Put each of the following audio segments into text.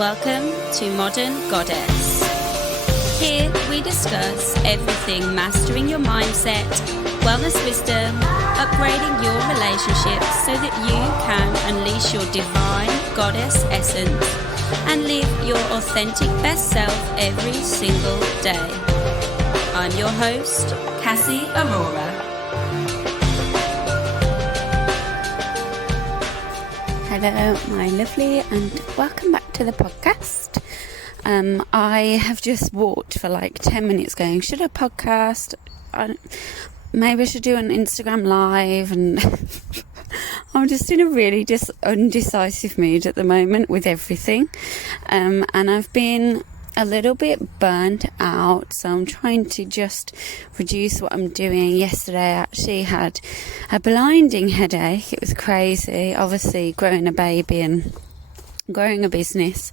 Welcome to Modern Goddess. Here we discuss everything mastering your mindset, wellness wisdom, upgrading your relationships so that you can unleash your divine goddess essence and live your authentic best self every single day. I'm your host, Cassie Aurora. Hello, my lovely, and welcome back to the podcast. I have just walked for like 10 minutes going, should I podcast? Maybe I should do an Instagram live, and I'm just in a really undecisive mood at the moment with everything. And I've been a little bit burnt out, so I'm trying to just reduce what I'm doing. Yesterday I actually had a blinding headache. It was crazy, obviously growing a baby and growing a business,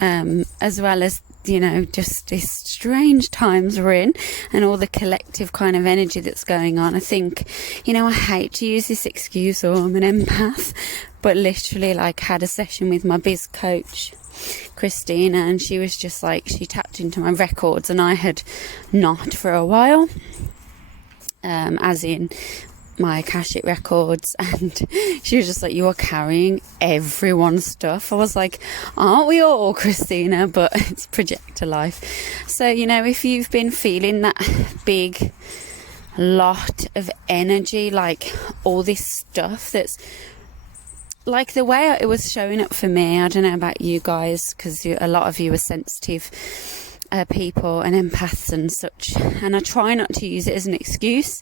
as well as, you know, just these strange times we're in and all the collective kind of energy that's going on. I think, you know, I hate to use this excuse, or I'm an empath, but literally like had a session with my biz coach Christina, and she was just like, she tapped into my records and I had not for a while, as in my Akashic records, and she was just like, you are carrying everyone's stuff. I was like, aren't we all, Christina? But it's projector life. So, you know, if you've been feeling that big lot of energy, like all this stuff that's like the way it was showing up for me, I don't know about you guys, because a lot of you are sensitive people and empaths and such, and I try not to use it as an excuse,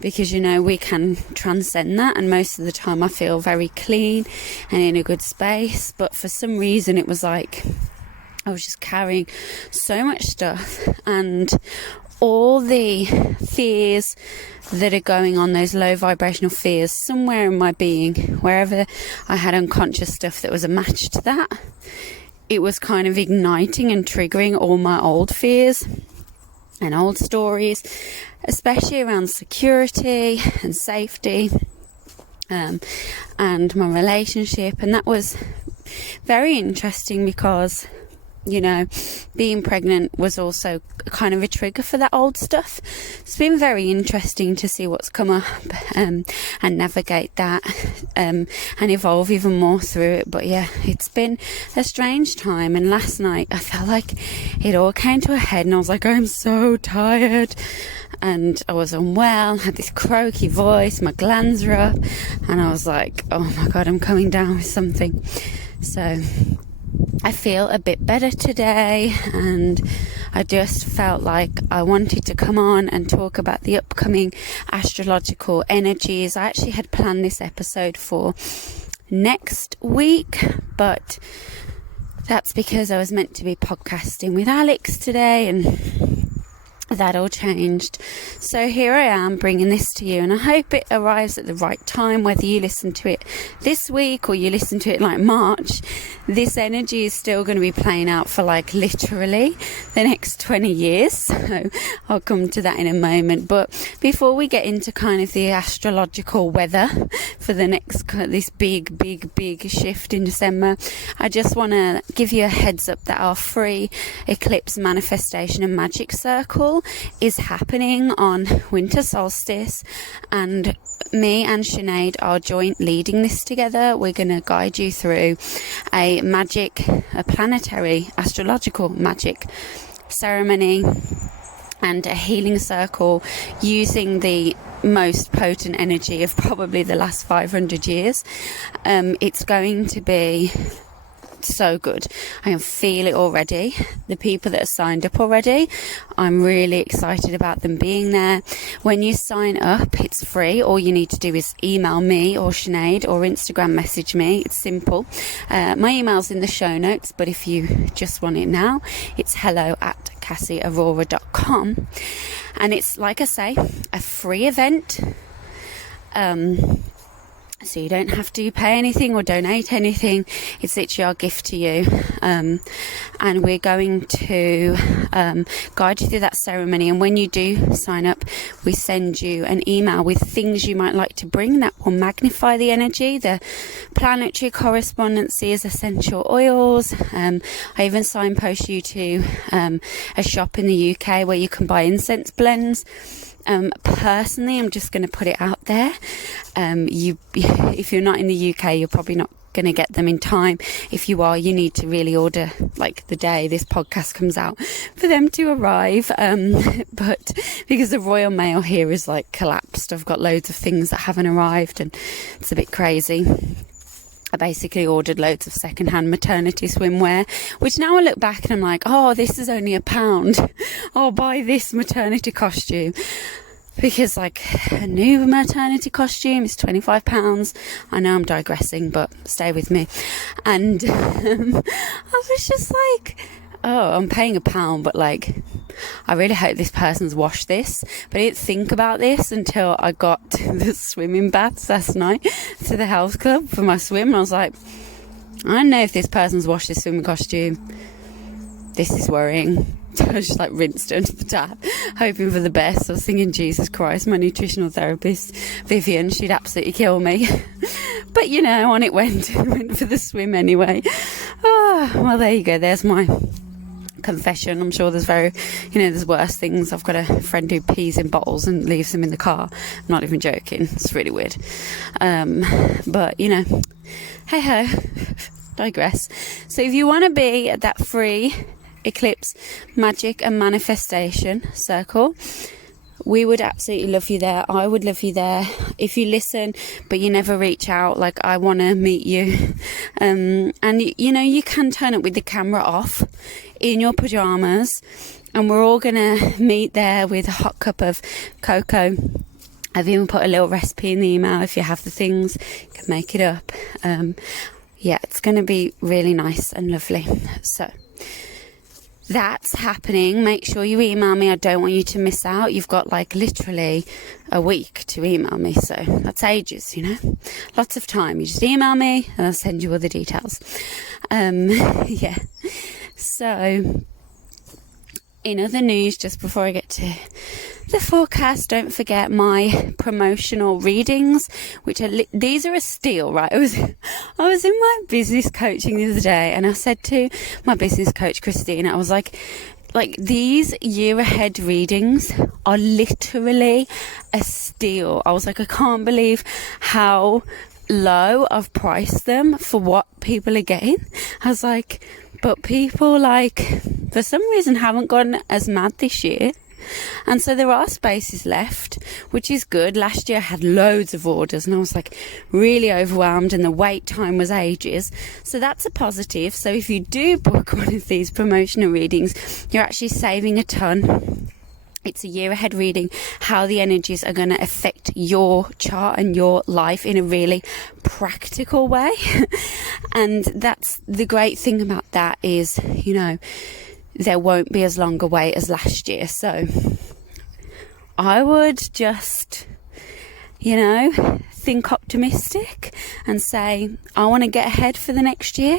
because, you know, we can transcend that, and most of the time I feel very clean and in a good space. But for some reason it was like I was just carrying so much stuff, and all the fears that are going on, those low vibrational fears, somewhere in my being, wherever I had unconscious stuff that was a match to that, it was kind of igniting and triggering all my old fears and old stories, especially around security and safety, and my relationship. And that was very interesting because, you know, being pregnant was also kind of a trigger for that old stuff. It's been very interesting to see what's come up, and navigate that, and evolve even more through it. But yeah, it's been a strange time, and last night I felt like it all came to a head, and I was like, I'm so tired, and I was unwell, had this croaky voice, my glands were up, and I was like, oh my god, I'm coming down with something. So I feel a bit better today, and I just felt like I wanted to come on and talk about the upcoming astrological energies. I actually had planned this episode for next week, but that's because I was meant to be podcasting with Alex today, and that all changed. So here I am bringing this to you, and I hope it arrives at the right time, whether you listen to it this week or you listen to it like March. This energy is still going to be playing out for like literally the next 20 years, so I'll come to that in a moment. But before we get into kind of the astrological weather for the next, this big shift in December, I just want to give you a heads up that our free eclipse manifestation and magic circle is happening on winter solstice, and me and Sinead are joint leading this together. We're going to guide you through a planetary astrological magic ceremony and a healing circle using the most potent energy of probably the last 500 years. It's going to be so good. I can feel it already. The people that are signed up already, I'm really excited about them being there. When you sign up, it's free. All you need to do is email me or Sinead or Instagram message me. It's simple. My email's in the show notes, but if you just want it now, it's hello@cassieaurora.com, and it's, like I say, a free event. So you don't have to pay anything or donate anything. It's literally our gift to you. And we're going to guide you through that ceremony. And when you do sign up, we send you an email with things you might like to bring that will magnify the energy, the planetary correspondences, essential oils. I even signpost you to a shop in the UK where you can buy incense blends. Personally, I'm just going to put it out there. If you're not in the UK, you're probably not going to get them in time. If you are, you need to really order like the day this podcast comes out for them to arrive. But because the Royal Mail here is like collapsed, I've got loads of things that haven't arrived and it's a bit crazy. I basically ordered loads of secondhand maternity swimwear, which now I look back and I'm like, oh, this is only £1. I'll buy this maternity costume. Because like a new maternity costume is £25. I know I'm digressing, but stay with me. And I was just like, oh, I'm paying £1, but like, I really hope this person's washed this. But I didn't think about this until I got to the swimming baths last night to the health club for my swim. And I was like, I don't know if this person's washed this swimming costume. This is worrying. So I just like rinsed it under the tap, hoping for the best. I was thinking, Jesus Christ, my nutritional therapist, Vivian, she'd absolutely kill me. But you know, on it went for the swim anyway. Oh, well, there you go. There's my confession. I'm sure there's worse things. I've got a friend who pees in bottles and leaves them in the car. I'm not even joking. It's really weird. But you know, hey ho, digress. So if you want to be at that free eclipse magic and manifestation circle, we would absolutely love you there. I would love you there. If you listen but you never reach out, like, I want to meet you. And you know, you can turn up with the camera off in your pajamas and we're all gonna meet there with a hot cup of cocoa. I've even put a little recipe in the email. If you have the things, you can make it up. Yeah, it's gonna be really nice and lovely. So that's happening. Make sure you email me. I don't want you to miss out. You've got like literally a week to email me. So that's ages, you know, lots of time. You just email me and I'll send you all the details. Yeah. So in other news, just before I get to the forecast, don't forget my promotional readings, which are these are a steal, right? I was in my business coaching the other day and I said to my business coach Christine, I was like these year ahead readings are literally a steal. I was like, I can't believe how low I've priced them for what people are getting. I was like, but people like for some reason haven't gone as mad this year. And so there are spaces left, which is good. Last year I had loads of orders and I was like really overwhelmed and the wait time was ages. So that's a positive. So if you do book one of these promotional readings, you're actually saving a ton. It's a year ahead reading, how the energies are going to affect your chart and your life in a really practical way. And that's the great thing about that is, you know, there won't be as long a wait as last year. So I would just, you know, think optimistic and say, I want to get ahead for the next year.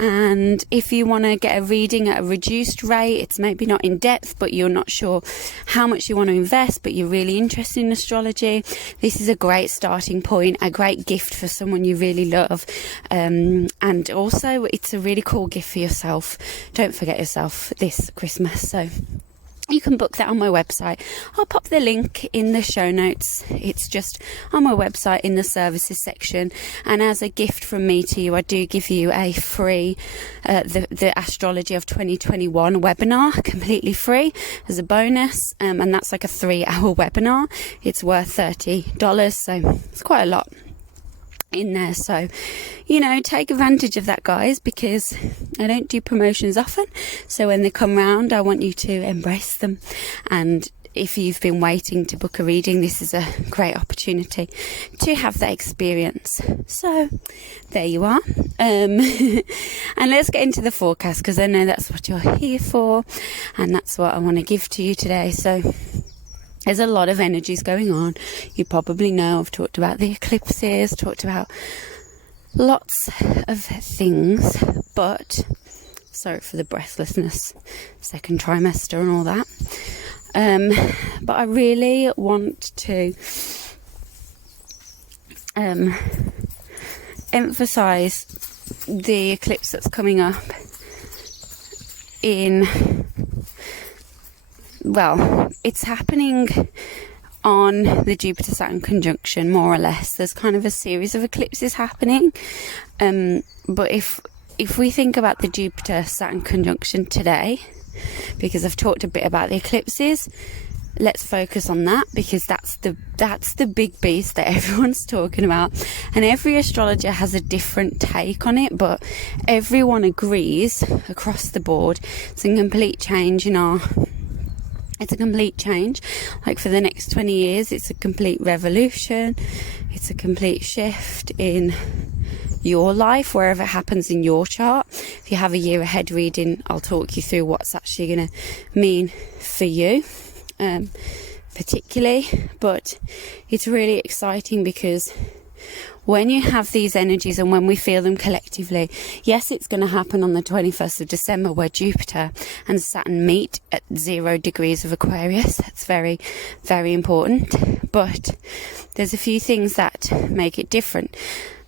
And if you want to get a reading at a reduced rate, it's maybe not in depth, but you're not sure how much you want to invest, but you're really interested in astrology, this is a great starting point, a great gift for someone you really love. And also it's a really cool gift for yourself. Don't forget yourself this Christmas. So you can book that on my website. I'll pop the link in the show notes. It's just on my website in the services section. And as a gift from me to you, I do give you a free, the Astrology of 2021 webinar, completely free as a bonus. And that's like a 3-hour webinar. It's worth $30. So it's quite a lot in there. So, you know, take advantage of that, guys, because I don't do promotions often. So when they come round, I want you to embrace them. And if you've been waiting to book a reading, this is a great opportunity to have that experience. So there you are. And let's get into the forecast, because I know that's what you're here for and that's what I want to give to you today. So there's a lot of energies going on. You probably know I've talked about the eclipses, talked about lots of things, but sorry for the breathlessness, second trimester and all that. But I really want to emphasize the eclipse that's coming up it's happening on the Jupiter-Saturn conjunction, more or less. There's kind of a series of eclipses happening. But if we think about the Jupiter-Saturn conjunction today, because I've talked a bit about the eclipses, let's focus on that, because that's the big beast that everyone's talking about. And every astrologer has a different take on it, but everyone agrees across the board it's a complete change like for the next 20 years. It's a complete revolution. It's a complete shift in your life, wherever it happens in your chart. If you have a year ahead reading, I'll talk you through what's actually going to mean for you, particularly. But it's really exciting, because when you have these energies and when we feel them collectively, yes, it's going to happen on the 21st of December, where Jupiter and Saturn meet at 0 degrees of Aquarius. That's very, very important. But there's a few things that make it different.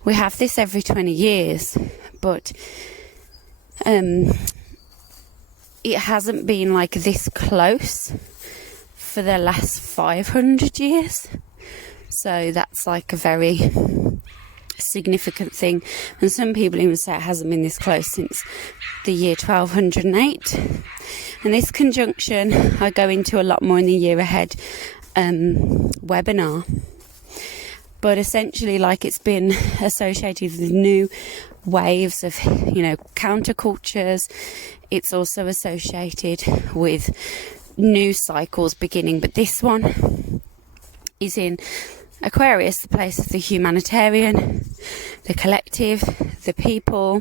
We have this every 20 years, but it hasn't been like this close for the last 500 years. So that's like a very significant thing. And some people even say it hasn't been this close since the year 1208. And this conjunction I go into a lot more in the year ahead webinar. But essentially, like, it's been associated with new waves of, countercultures. It's also associated with new cycles beginning. But this one is in Aquarius, the place of the humanitarian, the collective, the people.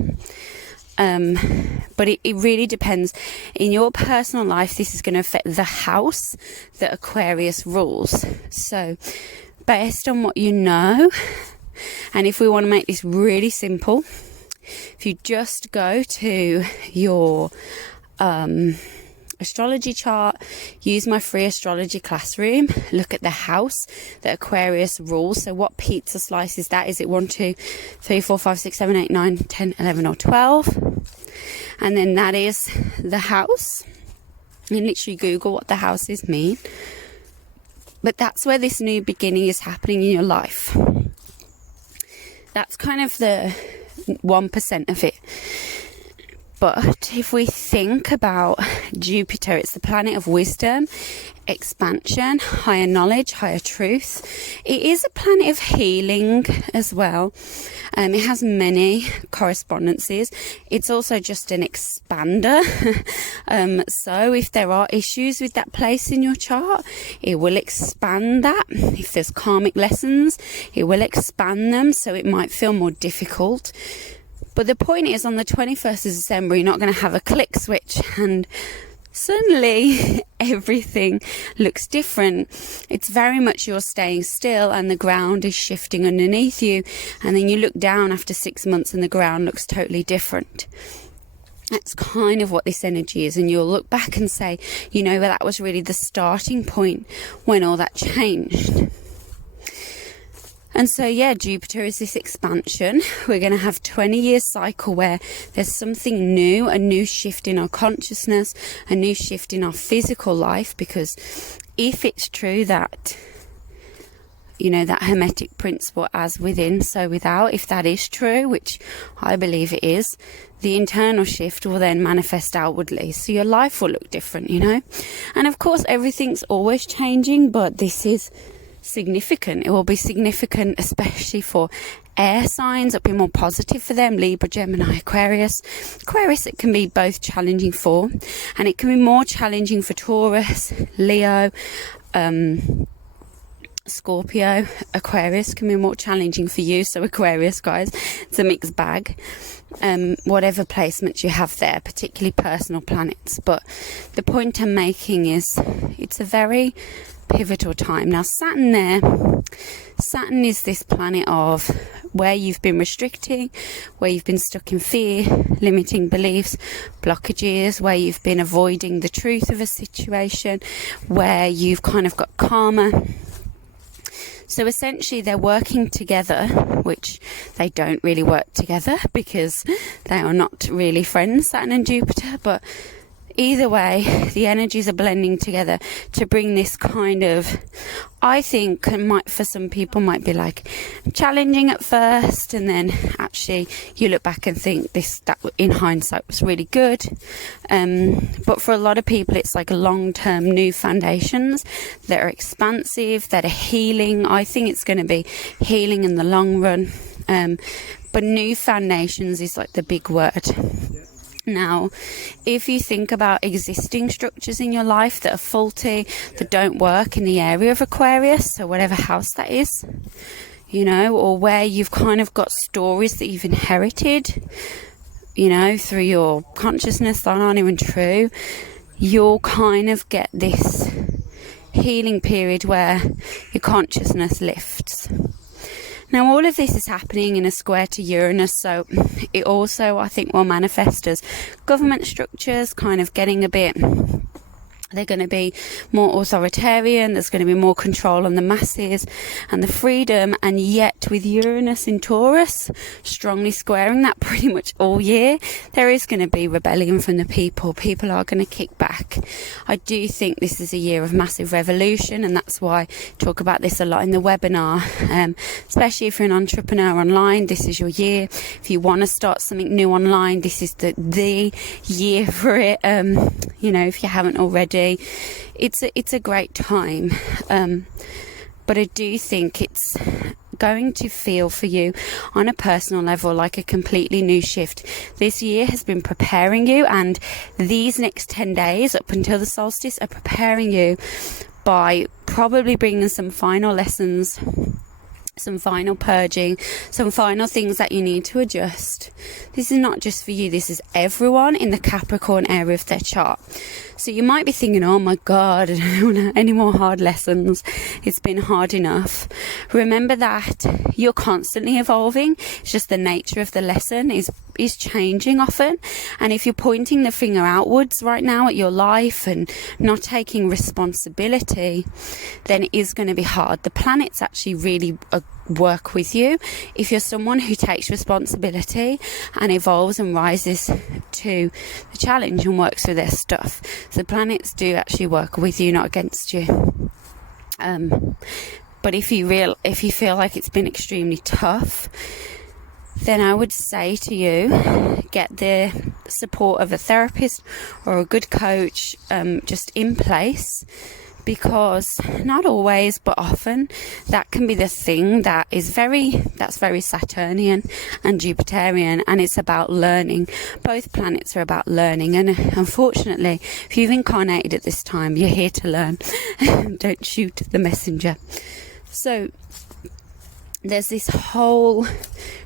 But it really depends. In your personal life, this is going to affect the house that Aquarius rules. So based on what you know, and if we want to make this really simple, if you just go to your astrology chart, use my free astrology classroom, look at the house that Aquarius rules. So what pizza slice is that? Is it 1, 2, 3, 4, 5, 6, 7, 8, 9, 10, 11 or 12? And then that is the house. You literally Google what the houses mean. But that's where this new beginning is happening in your life. That's kind of the 1% of it. But if we think about Jupiter, it's the planet of wisdom, expansion, higher knowledge, higher truth. It is a planet of healing as well. It has many correspondences. It's also just an expander. So if there are issues with that place in your chart, it will expand that. If there's karmic lessons, it will expand them, so it might feel more difficult. But the point is, on the 21st of December, you're not going to have a click switch and suddenly everything looks different. It's very much you're staying still and the ground is shifting underneath you. And then you look down after 6 months and the ground looks totally different. That's kind of what this energy is. And you'll look back and say, that was really the starting point when all that changed. And so, Jupiter is this expansion. We're going to have 20-year cycle where there's something new, a new shift in our consciousness, a new shift in our physical life. Because if it's true that, that Hermetic principle, as within, so without, if that is true, which I believe it is, the internal shift will then manifest outwardly. So your life will look different, And of course, everything's always changing, but this is significant. It will be significant, especially for air signs. It'll be more positive for them: Libra, Gemini, Aquarius. It can be both challenging for, and it can be more challenging for Taurus, Leo, Scorpio. Aquarius can be more challenging for you. So Aquarius, guys, it's a mixed bag. Whatever placements you have there, particularly personal planets. But the point I'm making is, it's a very pivotal time. Now Saturn is this planet of where you've been restricting, where you've been stuck in fear, limiting beliefs, blockages, where you've been avoiding the truth of a situation, where you've kind of got karma. So essentially they're working together, which they don't really work together because they are not really friends, Saturn and Jupiter, but either way, the energies are blending together to bring this kind of, I think, for some people might be like challenging at first, and then actually you look back and think that in hindsight was really good. But for a lot of people, it's like long-term new foundations that are expansive, that are healing. I think it's going to be healing in the long run. But new foundations is like the big word. Now, if you think about existing structures in your life that are faulty, that don't work in the area of Aquarius, so whatever house that is, or where you've kind of got stories that you've inherited, through your consciousness that aren't even true, you'll kind of get this healing period where your consciousness lifts. Now, all of this is happening in a square to Uranus, so it also, I think, will manifest as government structures kind of getting a bit... They're going to be more authoritarian, there's going to be more control on the masses and the freedom, and yet with Uranus in Taurus strongly squaring that pretty much all year, there is going to be rebellion from the people. People are going to kick back. I do think this is a year of massive revolution, and that's why I talk about this a lot in the webinar, especially if you're an entrepreneur online. This is your year. If you want to start something new online, this is the year for it. If you haven't already, it's a great time, but I do think it's going to feel for you on a personal level like a completely new shift. This year has been preparing you, and these next 10 days up until the solstice are preparing you by probably bringing some final lessons, some final purging, some final things that you need to adjust. This is not just for you, this is everyone in the Capricorn area of their chart. So you might be thinking, oh my God, I don't want any more hard lessons. It's been hard enough. Remember that you're constantly evolving. It's just the nature of the lesson is changing often. And if you're pointing the finger outwards right now at your life and not taking responsibility, then it is going to be hard. The planets actually really work with you if you're someone who takes responsibility and evolves and rises to the challenge and works through their stuff. So the planets do actually work with you, not against you. But if you feel like it's been extremely tough, then I would say to you, get the support of a therapist or a good coach just in place, because not always, but often that can be the thing that's very Saturnian and Jupiterian, and it's about learning. Both planets are about learning, and unfortunately, if you've incarnated at this time, you're here to learn. Don't shoot the messenger. So there's this whole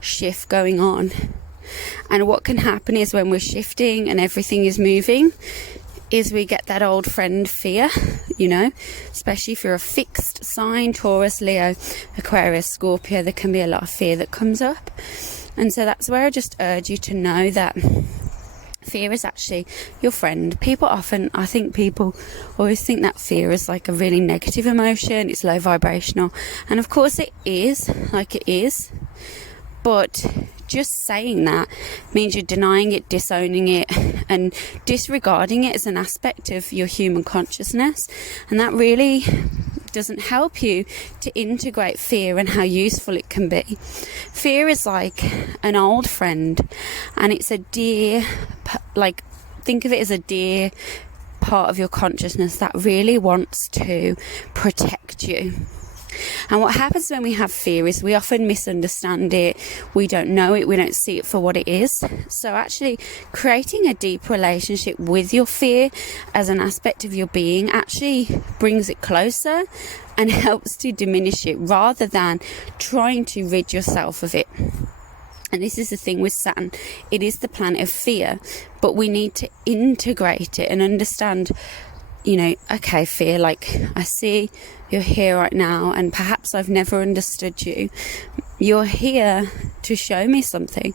shift going on, and what can happen is when we're shifting and everything is moving, is we get that old friend fear, especially if you're a fixed sign, Taurus, Leo, Aquarius, Scorpio, there can be a lot of fear that comes up. And so that's where I just urge you to know that fear is actually your friend. I think people always think that fear is like a really negative emotion, it's low vibrational, and of course it is, but just saying that means you're denying it, disowning it, and disregarding it as an aspect of your human consciousness, and that really doesn't help you to integrate fear and how useful it can be. Fear is like an old friend, and it's a dear, think of it as a dear part of your consciousness that really wants to protect you. And what happens when we have fear is we often misunderstand it, we don't know it, we don't see it for what it is. So actually creating a deep relationship with your fear as an aspect of your being actually brings it closer and helps to diminish it, rather than trying to rid yourself of it. And this is the thing with Saturn, it is the planet of fear, but we need to integrate it and understand okay, fear, like, I see you're here right now, and perhaps I've never understood you. You're here to show me something.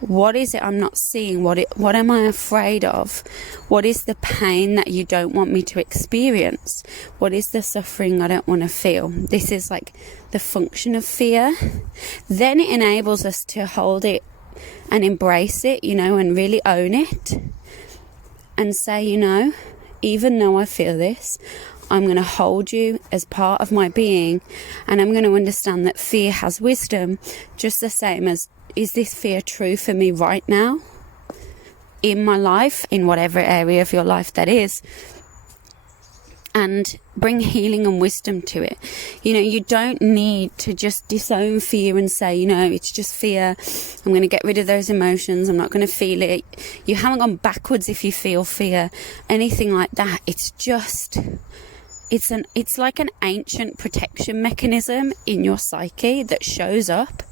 What is it I'm not seeing? What am I afraid of? What is the pain that you don't want me to experience? What is the suffering I don't want to feel? This is like the function of fear. Then it enables us to hold it and embrace it, and really own it and say, even though I feel this, I'm going to hold you as part of my being, and I'm going to understand that fear has wisdom, just the same as, is this fear true for me right now in my life, in whatever area of your life that is? And bring healing and wisdom to it. You don't need to just disown fear and say, it's just fear. I'm going to get rid of those emotions. I'm not going to feel it. You haven't gone backwards if you feel fear, anything like that. It's just, it's like an ancient protection mechanism in your psyche that shows up.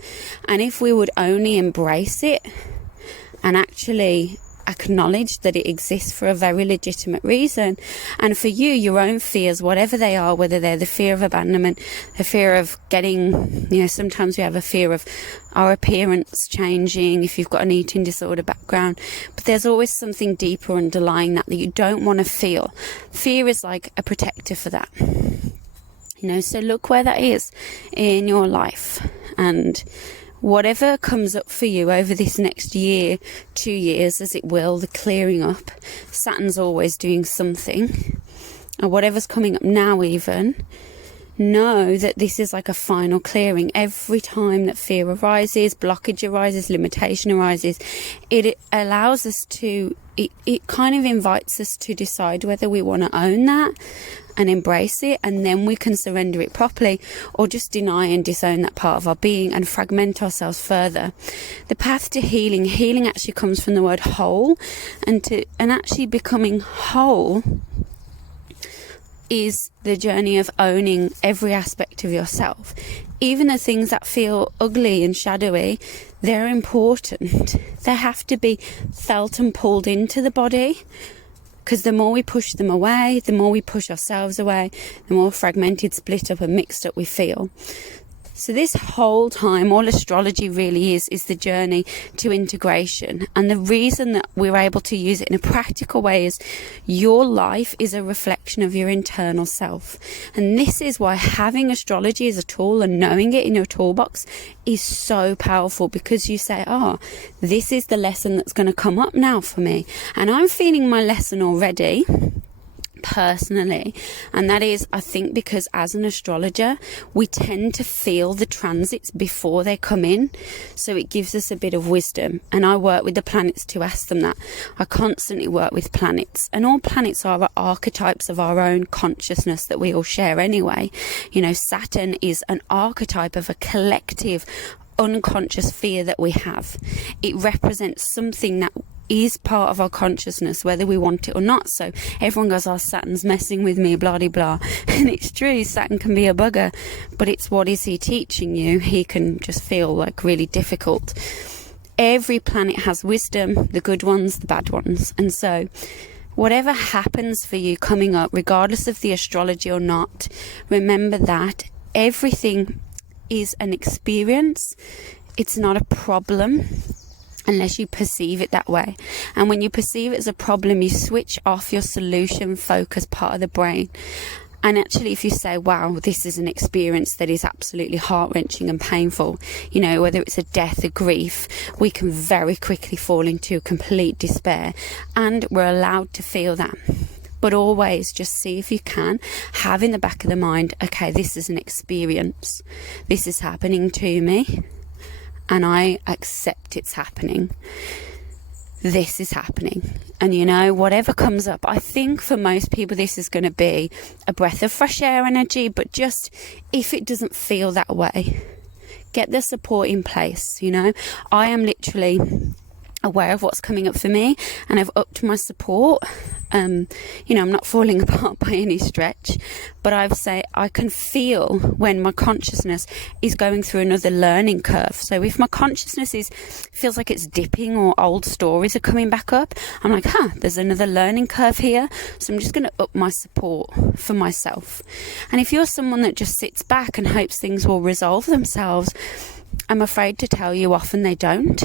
And if we would only embrace it and actually acknowledge that it exists for a very legitimate reason, and for you, your own fears, whatever they are, whether they're the fear of abandonment, the fear of getting, sometimes we have a fear of our appearance changing if you've got an eating disorder background, but there's always something deeper underlying that you don't want to feel. Fear is like a protector for that, so look where that is in your life, and whatever comes up for you over this next year, 2 years, as it will, the clearing up, Saturn's always doing something, and whatever's coming up now even, know that this is like a final clearing. Every time that fear arises, blockage arises, limitation arises, it allows us to, it kind of invites us to decide whether we want to own that and embrace it, and then we can surrender it properly, or just deny and disown that part of our being and fragment ourselves further. The path to healing actually comes from the word whole, and actually becoming whole is the journey of owning every aspect of yourself. Even the things that feel ugly and shadowy, they're important. They have to be felt and pulled into the body, because the more we push them away, the more we push ourselves away, the more fragmented, split up and mixed up we feel. So this whole time, all astrology really is the journey to integration. And the reason that we're able to use it in a practical way is your life is a reflection of your internal self. And this is why having astrology as a tool and knowing it in your toolbox is so powerful, because you say, this is the lesson that's going to come up now for me. And I'm feeling my lesson already, personally, and that is, I think, because as an astrologer we tend to feel the transits before they come in, so it gives us a bit of wisdom. And I work with the planets to ask them that. I constantly work with planets, and all planets are archetypes of our own consciousness that we all share anyway. Saturn is an archetype of a collective unconscious fear that we have. It represents something that is part of our consciousness, whether we want it or not. So everyone goes, Saturn's messing with me, blah de blah, and it's true, Saturn can be a bugger, but it's, what is he teaching you? He can just feel like really difficult. Every planet has wisdom, the good ones, the bad ones. And so whatever happens for you coming up, regardless of the astrology or not, remember that everything is an experience. It's not a problem unless you perceive it that way. And when you perceive it as a problem, you switch off your solution focus part of the brain. And actually, if you say, wow, this is an experience that is absolutely heart-wrenching and painful, whether it's a death, a grief, we can very quickly fall into complete despair, and we're allowed to feel that. But always just see, if you can, have in the back of the mind, okay, this is an experience. This is happening to me, and I accept it's happening. This is happening. And whatever comes up, I think for most people this is going to be a breath of fresh air energy, but just if it doesn't feel that way, get the support in place. I am literally aware of what's coming up for me, and I've upped my support. I'm not falling apart by any stretch, but I can feel when my consciousness is going through another learning curve. So if my consciousness feels like it's dipping, or old stories are coming back up, I'm like, there's another learning curve here. So I'm just going to up my support for myself. And if you're someone that just sits back and hopes things will resolve themselves, I'm afraid to tell you, often they don't.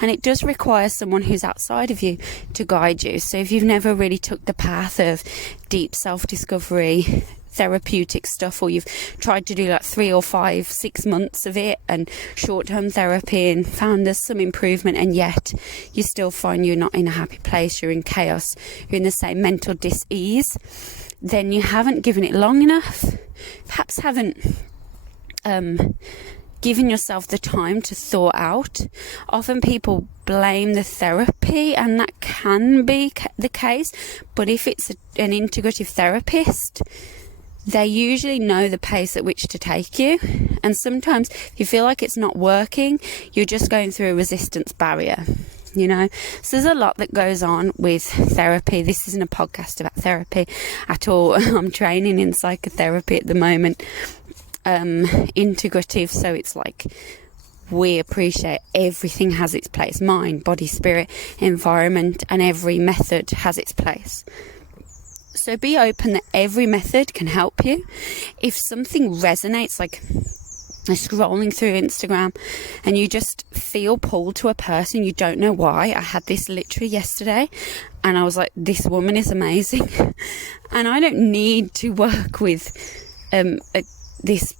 And it does require someone who's outside of you to guide you. So if you've never really took the path of deep self-discovery, therapeutic stuff, or you've tried to do like 3 or 5, 6 months of it and short-term therapy and found there's some improvement, and yet you still find you're not in a happy place, you're in chaos, you're in the same mental dis-ease, then you haven't given it long enough, perhaps haven't given yourself the time to thaw out. Often people blame the therapy, and that can be the case, but if it's an integrative therapist, they usually know the pace at which to take you. And sometimes if you feel like it's not working, you're just going through a resistance barrier. So there's a lot that goes on with therapy. This isn't a podcast about therapy at all. I'm training in psychotherapy at the moment, integrative, so it's like we appreciate everything has its place: mind, body, spirit, environment, and every method has its place. So be open that every method can help you. If something resonates, like scrolling through Instagram and you just feel pulled to a person, you don't know why. I had this literally yesterday, and I was like, this woman is amazing. And I don't need to work with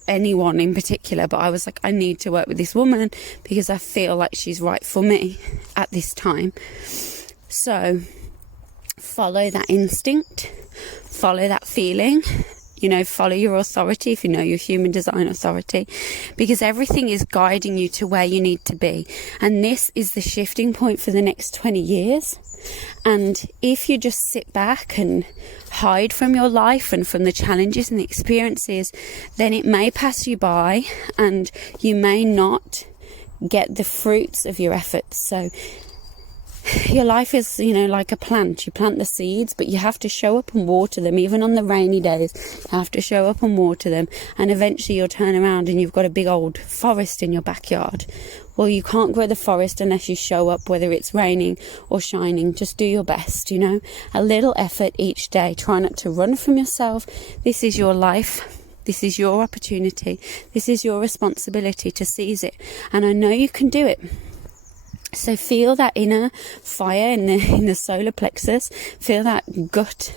anyone in particular, but I was like, I need to work with this woman because I feel like she's right for me at this time. So follow that instinct, follow that feeling, follow your authority if you know your human design authority, because everything is guiding you to where you need to be. And this is the shifting point for the next 20 years. And if you just sit back and hide from your life and from the challenges and the experiences, then it may pass you by and you may not get the fruits of your efforts. So your life is, like a plant. You plant the seeds, but you have to show up and water them. Even on the rainy days, you have to show up and water them. And eventually you'll turn around and you've got a big old forest in your backyard. Well, you can't grow the forest unless you show up, whether it's raining or shining. Just do your best, a little effort each day. Try not to run from yourself. This is your life. This is your opportunity. This is your responsibility to seize it. And I know you can do it. So feel that inner fire in the solar plexus. Feel that gut,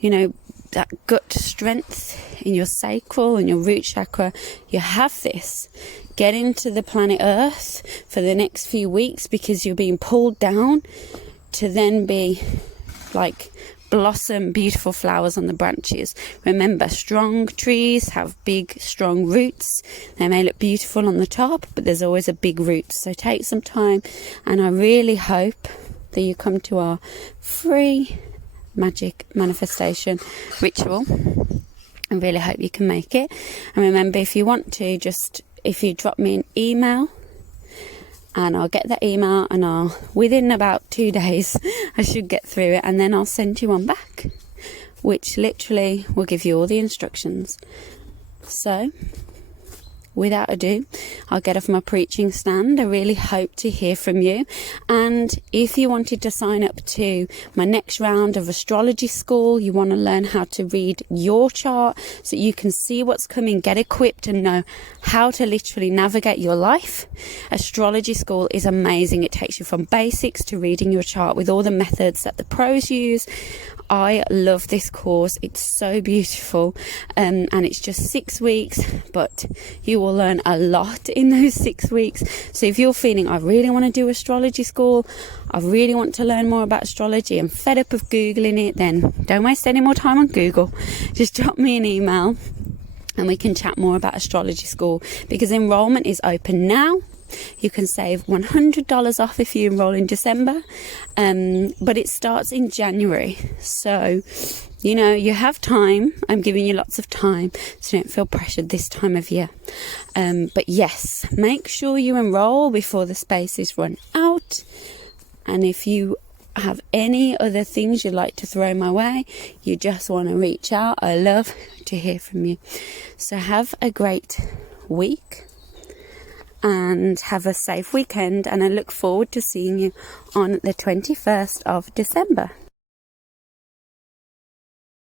that gut strength in your sacral and your root chakra. You have this. Get into the planet Earth for the next few weeks, because you're being pulled down to then be like blossom, beautiful flowers on the branches. Remember, strong trees have big, strong roots. They may look beautiful on the top, but there's always a big root. So take some time, and I really hope that you come to our free magic manifestation ritual. I really hope you can make it. And remember, if you want to, if you drop me an email, and I'll get that email, and within about 2 days, I should get through it, and then I'll send you one back, which literally will give you all the instructions. So, without ado, I'll get off my preaching stand. I really hope to hear from you. And if you wanted to sign up to my next round of astrology school, you want to learn how to read your chart so you can see what's coming, get equipped and know how to literally navigate your life, astrology school is amazing. It takes you from basics to reading your chart with all the methods that the pros use. I love this course. It's so beautiful, and it's just 6 weeks, but you will learn a lot in those 6 weeks. So if you're feeling, I really want to do astrology school, I really want to learn more about astrology, I'm fed up of Googling it, then don't waste any more time on Google. Just drop me an email and we can chat more about astrology school, because enrollment is open now. You can save $100 off if you enroll in December, but it starts in January. So, you have time. I'm giving you lots of time, so don't feel pressured this time of year. But yes, make sure you enroll before the spaces run out. And if you have any other things you'd like to throw my way, you just want to reach out, I love to hear from you. So have a great week and have a safe weekend, and I look forward to seeing you on the 21st of December.